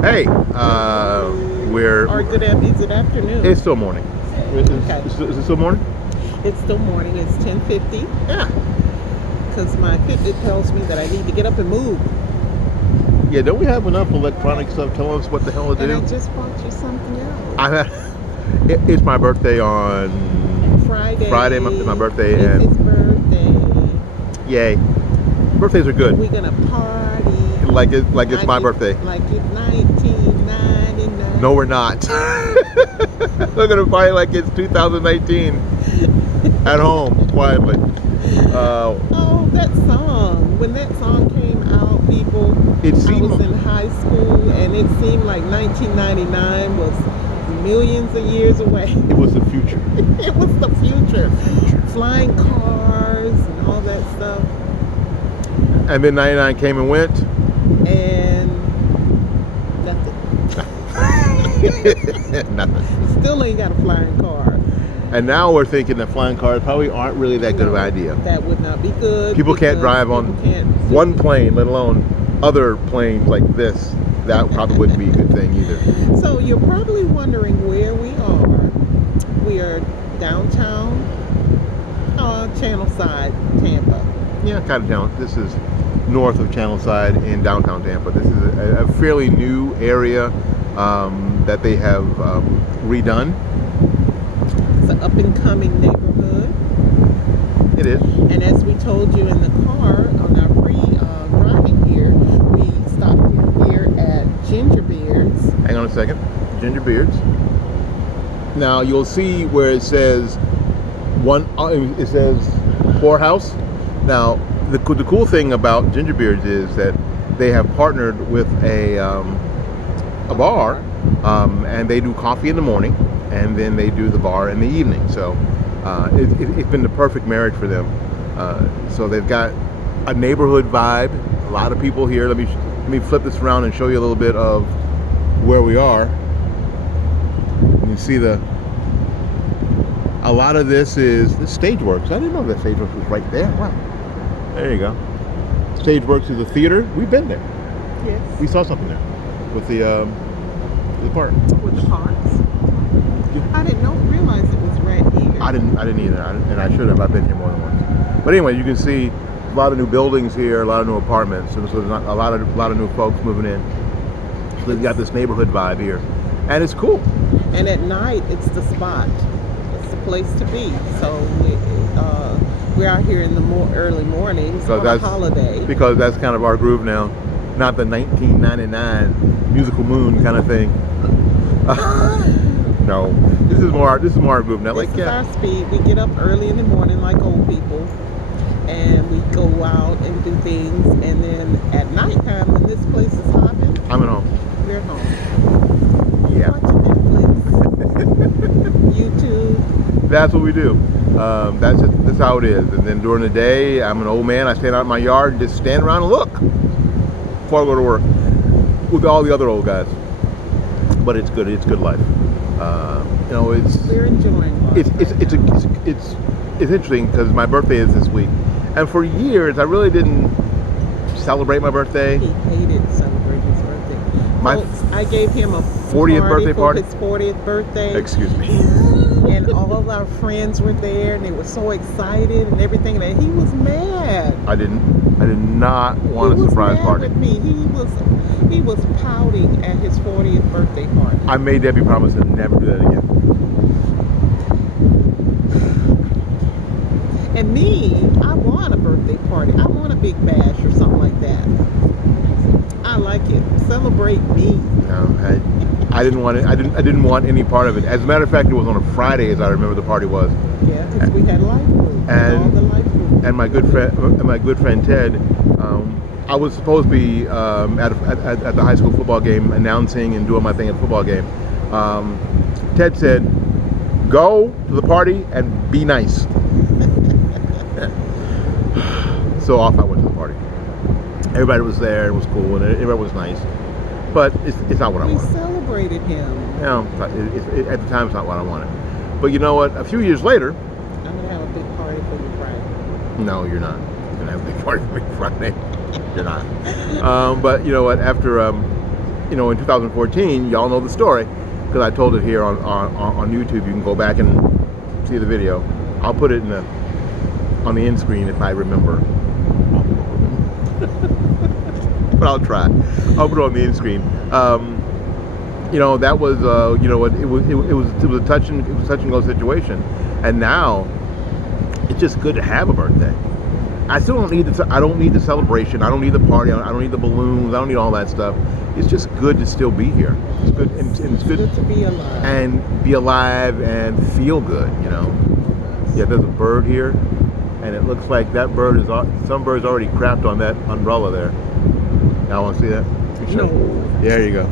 Hey, we're. Or is it afternoon? It's still morning. Okay. Is it still morning? It's still morning. It's 10:50 Yeah. because my Fitbit tells me that I need to get up and move. Yeah. Don't we have enough electronic stuff telling us what the hell to And do? I just bought you something else. It's my birthday on Friday. Friday. My birthday, It's and his birthday. yay, birthdays are good. We're gonna party. Like it's my birthday. Like it's 1999. No, we're not. We're gonna party like it's 2019 at home quietly. Oh, that song. When that song came out, people, It I seemed- was in high school, and it seemed like 1999 was millions of years away. It was the future. It was the future. Flying cars and all that stuff. And then 99 came and went. And nothing. Nothing. Still ain't got a flying car. And now we're thinking that flying cars probably aren't really that good of an idea. That would not be good. People can't drive on one plane, let alone other planes like this. That probably wouldn't be a good thing either. So you're probably wondering where we are. We are downtown, Channelside, Tampa. Yeah, kind of down. This is north of Channelside in downtown Tampa. This is a fairly new area that they have redone. It's an up-and-coming neighborhood. It is. And as we told you in the car on our pre-driving here, we stopped here at Ginger Beard's. Hang on a second. Ginger Beards. Now you'll see where it says it says whorehouse. Now the cool thing about Ginger Beards is that they have partnered with a bar, and they do coffee in the morning, and then they do the bar in the evening. So it's been the perfect marriage for them. So they've got a neighborhood vibe. A lot of people here. Let me flip this around and show you a little bit of where we are. You see a lot of this is the Stageworks. I didn't know that Stageworks was right there. Wow. There you go. Stageworks is a theater. We've been there. Yes. We saw something there with the park. With the parks. I didn't realize it was right here. I didn't either, and I should have. I've been here more than once. But anyway, you can see a lot of new buildings here, a lot of new apartments, and so there's not a lot of new folks moving in. So they've got this neighborhood vibe here, and it's cool. And at night, it's the spot. It's the place to be. So we're out here in the early mornings on a holiday. Because that's kind of our groove now, not the 1999 musical moon kind of thing. No, this is more our groove now. This is our speed. We get up early in the morning like old people, and we go out and do things. And then at nighttime, when this place is hopping, I'm at home. we're home. Yeah. Watching Netflix, YouTube. That's what we do. That's how it is. And then during the day, I'm an old man. I stand out in my yard and just stand around and look before I go to work with all the other old guys. But it's good. It's good life. We're enjoying life. It's interesting because my birthday is this week, and for years I really didn't celebrate my birthday. He hated celebrating his birthday. I gave him a 40th birthday party. His 40th birthday. Excuse me. And all of our friends were there, and they were so excited and everything. That he was mad. I did not want a surprise party. With me. He was pouting at his 40th birthday party. I made Debbie promise to never do that again. And me, I want a birthday party. I want a big bash or something like that. I like it. Celebrate me. No, I didn't want it. I didn't want any part of it. As a matter of fact, it was on a Friday, as I remember the party was. Yeah, because we had life food. All the life food. And my good friend Ted. I was supposed to be at the high school football game, announcing and doing my thing at the football game. Ted said, "Go to the party and be nice." So off I went to the party. Everybody was there. It was cool, and everybody was nice. But it's not what I wanted. We celebrated him. No, at the time, it's not what I wanted. But you know what? A few years later, I'm gonna have a big party for you Friday. No, you're not. You're gonna have a big party for me Friday. You're not. But you know what? After in 2014, y'all know the story because I told it here on YouTube. You can go back and see the video. I'll put it on the end screen if I remember. But I'll try. I'll put it on the end screen. That was it was a touch and go situation, and now it's just good to have a birthday. I still don't need I don't need the celebration. I don't need the party. I don't need the balloons. I don't need all that stuff. It's just good to still be here. It's good, and it's good to be alive and feel good. Yeah, there's a bird here, and it looks like that bird is some bird's already crapped on that umbrella there. Y'all want to see that? No. Yeah, there you go.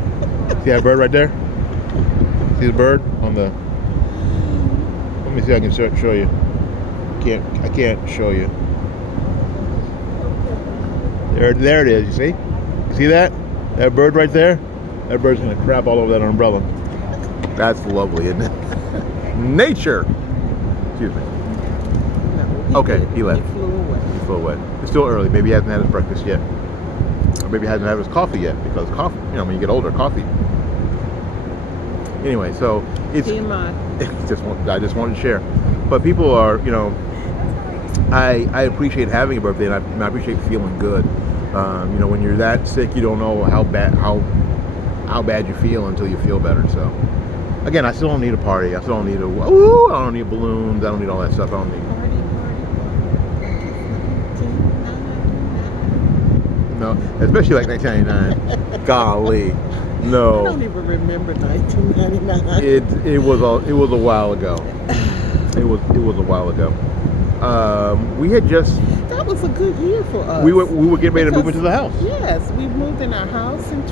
See that bird right there? See the bird on the? Let me see if I can show you. I can't show you. There it is. You see? See that? That bird right there? That bird's gonna crap all over that umbrella. That's lovely, isn't it? Nature. Excuse me. No, Okay, he left. He flew away. He flew away. It's still early. Maybe he hasn't had his breakfast yet. Or maybe he hasn't had his coffee yet, because coffee, when you get older, coffee. Anyway, so it's TMI. I just wanted to share. But people are, I appreciate having a birthday, and I appreciate feeling good. When you're that sick, you don't know how bad you feel until you feel better. So, again, I still don't need a party. I still don't need I don't need balloons. I don't need all that stuff. I don't need. No, especially like 1999. Golly, no. I don't even remember 1999. It was a while ago. It was a while ago. We had just. That was a good year for us. We were getting ready to move into the house. Yes, we moved in our house in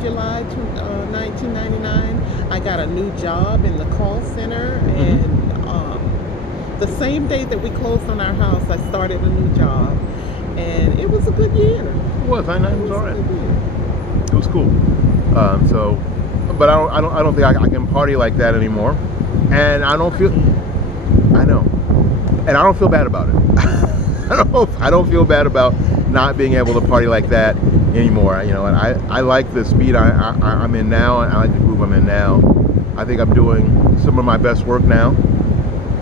July 1999. I got a new job in the call center, and the same day that we closed on our house, I started a new job, and it was a good year. It was. I know it was alright. It was cool. But I don't think I can party like that anymore, and I don't feel. I know, and I don't feel bad about it. I don't feel bad about not being able to party like that anymore. And I like the speed I'm in now, and I like the groove I'm in now. I think I'm doing some of my best work now.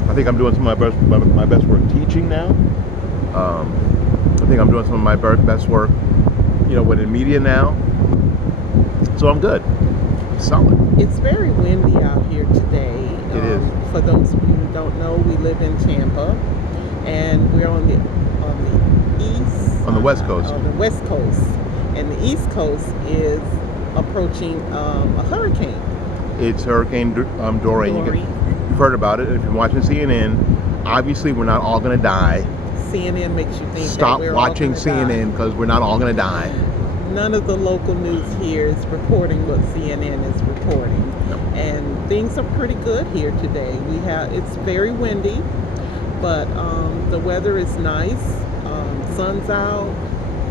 I think I'm doing some of my best work teaching now. I think I'm doing some of my best work, within media now. So I'm good. I'm solid. It's very windy out here today. It is. For those of you who don't know, we live in Tampa, and we're on the east. On the West Coast. On the West Coast, and the East Coast is approaching a hurricane. It's Hurricane Durian. You've heard about it. If you're watching CNN, obviously we're not all going to die. CNN makes you think. Stop that we're watching all gonna CNN because we're not all going to die. None of the local news here is reporting what CNN is reporting. No. And things are pretty good here today. It's very windy, but the weather is nice. Sun's out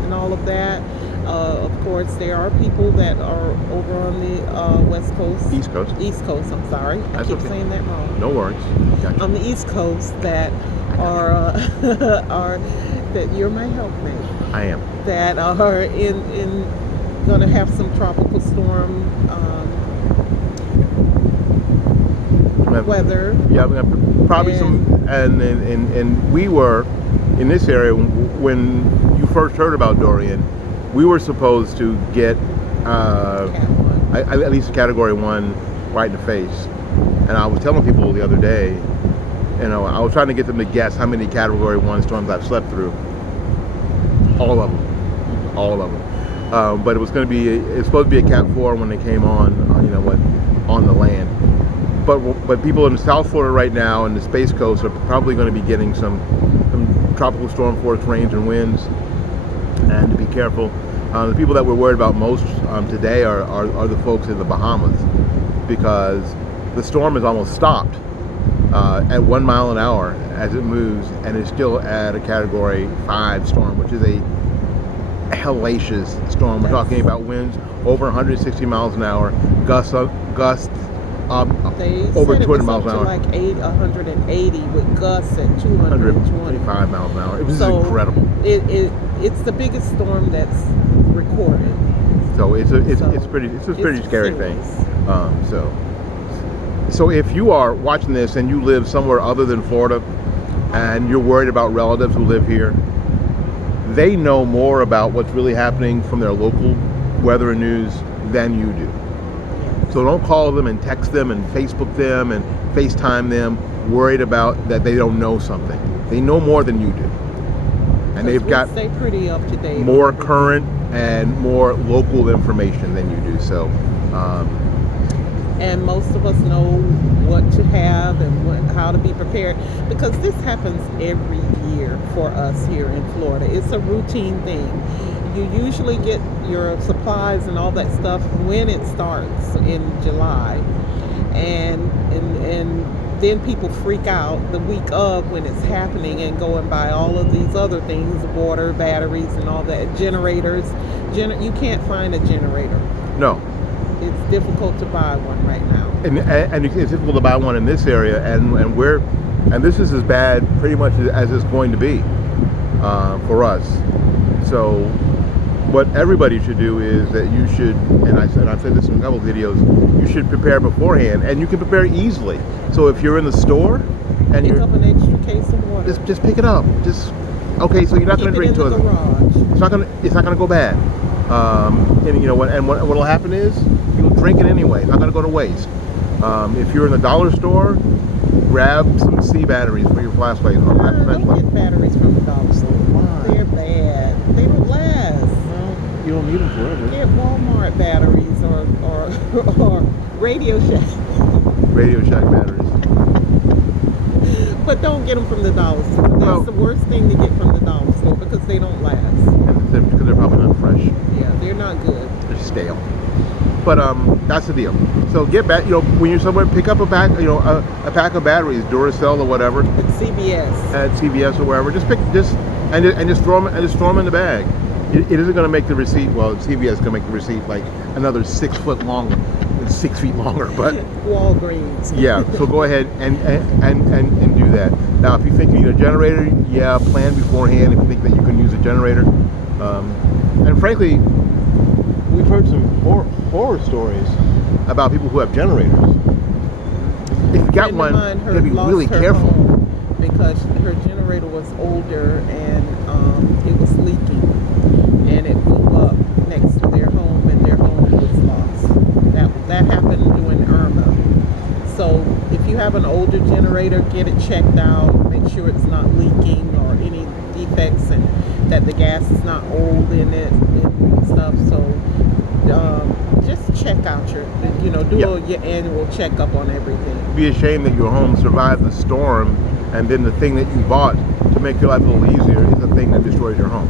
and all of that. Of course, there are people that are over on the West Coast. East Coast. East Coast, I'm sorry. I keep saying that wrong. No worries. Gotcha. On the East Coast that are that you're my helpmate. I am. That are in going to have some tropical storm weather. Yeah, probably some, and we were in this area when you first heard about Durian. We were supposed to get at least a Category 1 right in the face. And I was telling people the other day, I was trying to get them to guess how many Category 1 storms I've slept through. All of them. But it's supposed to be a Cat 4 when they came on the land. But people in South Florida right now and the Space Coast are probably going to be getting some tropical storm force rains and winds, and to be careful. The people that we're worried about most today are the folks in the Bahamas, because the storm is almost stopped at 1 mile an hour as it moves, and it's still at a Category 5 storm, which is a hellacious storm. We're talking about winds over 160 miles an hour, gusts over 200 miles an hour. Like 180 with gusts at 225 miles an hour. It was incredible. It's the biggest storm that's recorded. So it's a pretty scary thing. So if you are watching this and you live somewhere other than Florida, and you're worried about relatives who live here, they know more about what's really happening from their local weather and news than you do. So don't call them and text them and Facebook them and FaceTime them worried about that they don't know something. They know more than you do. And they've got stay pretty up to date, more current and more local information than you do. So and most of us know what to have and how to be prepared, because this happens every year for us here in Florida. It's a routine thing. You usually get your supplies and all that stuff when it starts in July, and then people freak out the week of when it's happening and go and buy all of these other things, water, batteries, and all that, generators. You can't find a generator. No. It's difficult to buy one right now. And it's difficult to buy one in this area, and this is as bad pretty much as it's going to be for us. So what everybody should do is that you should, and I've said this in a couple of videos, you should prepare beforehand, and you can prepare easily. So if you're in the store and pick up an extra case of water, just pick it up. Okay, so you're not going to drink two of them. It's not going to go bad. And you know what? And what'll happen is you'll drink it anyway. It's not going to go to waste. If you're in the dollar store, grab some C batteries for your flashlight. Don't get batteries from the dollar store. Why? They're bad. They don't last. Well, you don't need them forever. Get Walmart batteries or Radio Shack. Radio Shack batteries. But don't get them from the dollar store. That's the worst thing to get from the dollar store, because they don't last. Because they're probably not fresh. Yeah, they're not good. They're stale. But that's the deal. So get back. When you're somewhere, pick up a pack. A pack of batteries, Duracell or whatever. At CVS. At CVS or wherever. Just throw them in the bag. It isn't going to make the receipt. Well, CVS is going to make the receipt like another 6 foot long, 6 feet longer. But Walgreens. Yeah. So go ahead and do that. Now, if you think you need a generator, plan beforehand. If you think that you can use a generator, and frankly, we've heard some horror stories about people who have generators. If you got one, you gotta be really careful. Because her generator was older and it was leaking, and it blew up next to their home, and their home was lost. That happened during Irma. So if you have an older generator, get it checked out. Make sure it's not leaking or any defects, and that the gas is not old in it and stuff. So just check out your annual checkup on everything. Be ashamed that your home survived the storm, and then the thing that you bought to make your life a little easier is the thing that destroys your home.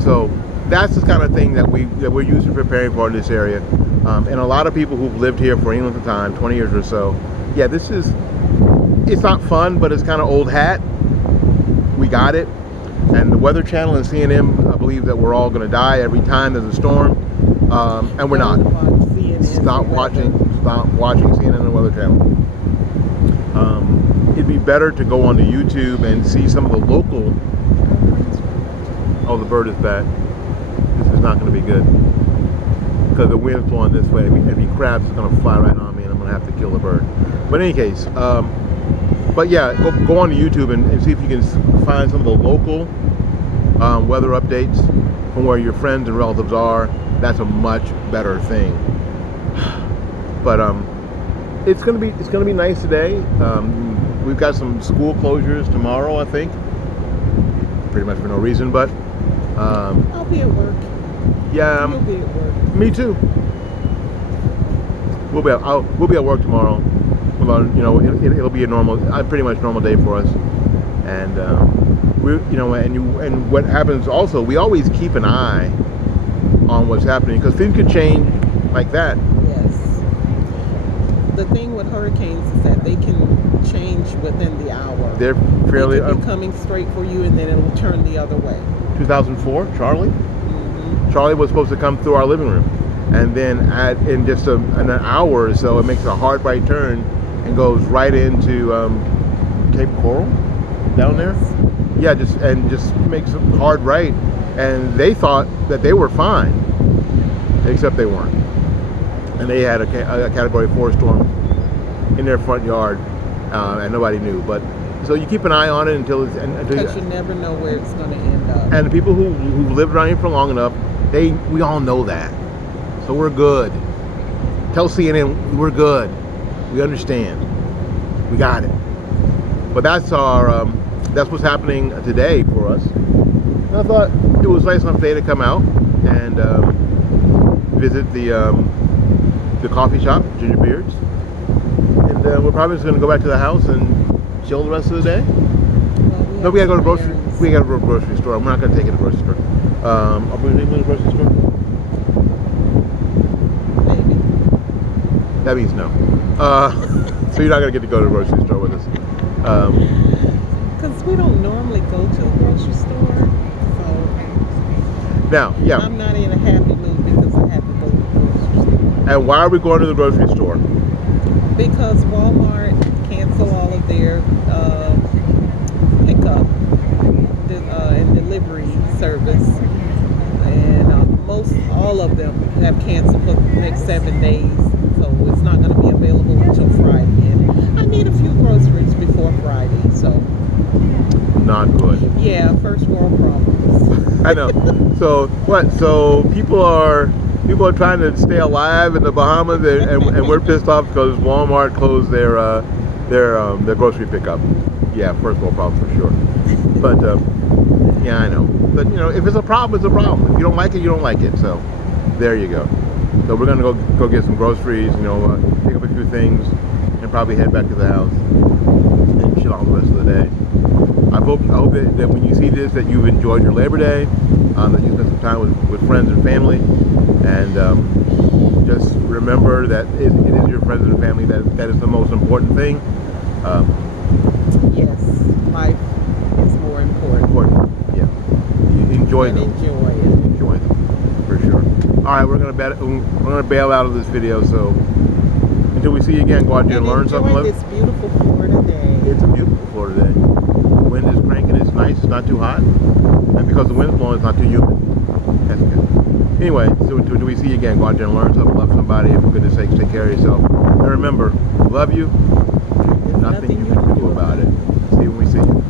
So that's the kind of thing that we're used to preparing for in this area. And a lot of people who've lived here for any length of time, 20 years or so, it's not fun, but it's kind of old hat. We got it. And the Weather Channel and CNN believe that we're all going to die every time there's a storm. And we're not. Stop watching CNN and the Weather Channel. It'd be better to go onto YouTube and see some of the local. Oh, the bird is back. This is not going to be good, because the wind's blowing this way. Any crabs is going to fly right on me, and I'm going to have to kill the bird. But in any case, but yeah, go on to YouTube and see if you can find some of the local weather updates from where your friends and relatives are. That's a much better thing. But it's gonna be nice today. We've got some school closures tomorrow, I think. Pretty much for no reason, but I'll be at work. Yeah, You'll be at work. Me too. We'll be at work tomorrow. It'll be a pretty much normal day for us. And and what happens also, we always keep an eye on what's happening, because things could change like that. Yes. The thing with hurricanes is that they can change within the hour. They're fairly They could be coming straight for you, and then it'll turn the other way. 2004, Charlie. Mm-hmm. Charlie was supposed to come through our living room, and then in just an hour or so, it makes a hard right turn and goes right into Cape Coral down there. Yeah, just makes a hard right, and they thought that they were fine. except they weren't. And they had a Category 4 storm in their front yard, and nobody knew. But so you keep an eye on it until Because you never know where it's going to end up. and the people who lived around here for long enough, we all know that, so we're good. Tell CNN we're good. We understand. We got it. But that's what's happening today for us. And I thought it was a nice enough day to come out and visit the coffee shop, Ginger Beards. And we're probably just going to go back to the house and chill the rest of the day. Well, No, we got to go to grocery. We got to go to the grocery store. We're not going to take it to the grocery store. Are we going to go to the grocery store? Maybe. That means no. So you're not going to get to go to the grocery store with us. Because we don't normally go to the grocery store. So Now, yeah. I'm not in a happy mood because I have to go to the grocery store. And why are we going to the grocery store? Because Walmart canceled all of their pickup and delivery service, and all of them have canceled for the next 7 days, so it's not going to be available until Friday. And I need a few groceries before Friday, so Not good. yeah, first world problems. I know. So what? So people are trying to stay alive in the Bahamas, and we're pissed off because Walmart closed their grocery pickup. Yeah, first world problem for sure. But yeah, I know. But you know, if it's a problem, it's a problem. If you don't like it, you don't like it. So there you go. So we're gonna go get some groceries. You know, pick up a few things, and probably head back to the house and chill out the rest of the day. I hope that when you see this, that you've enjoyed your Labor Day, that you spent some time with friends and family, and just remember that it is your friends and family that is the most important thing. Yes, life is more important. Yeah. You enjoy And them. enjoy it. Enjoy them, for sure. All right, we're gonna bail out of this video. So until we see you again, go out there and learn something. Enjoy this beautiful Florida day. It's a beautiful Florida day. The wind is cranking. It's nice. It's not too hot, and because the wind's blowing, it's not too humid. That's good. Anyway, so until we see you again, go out there and learn something, love somebody, and for goodness sakes, take care of yourself. And remember, love you. Nothing you can do about it. See you when we see you.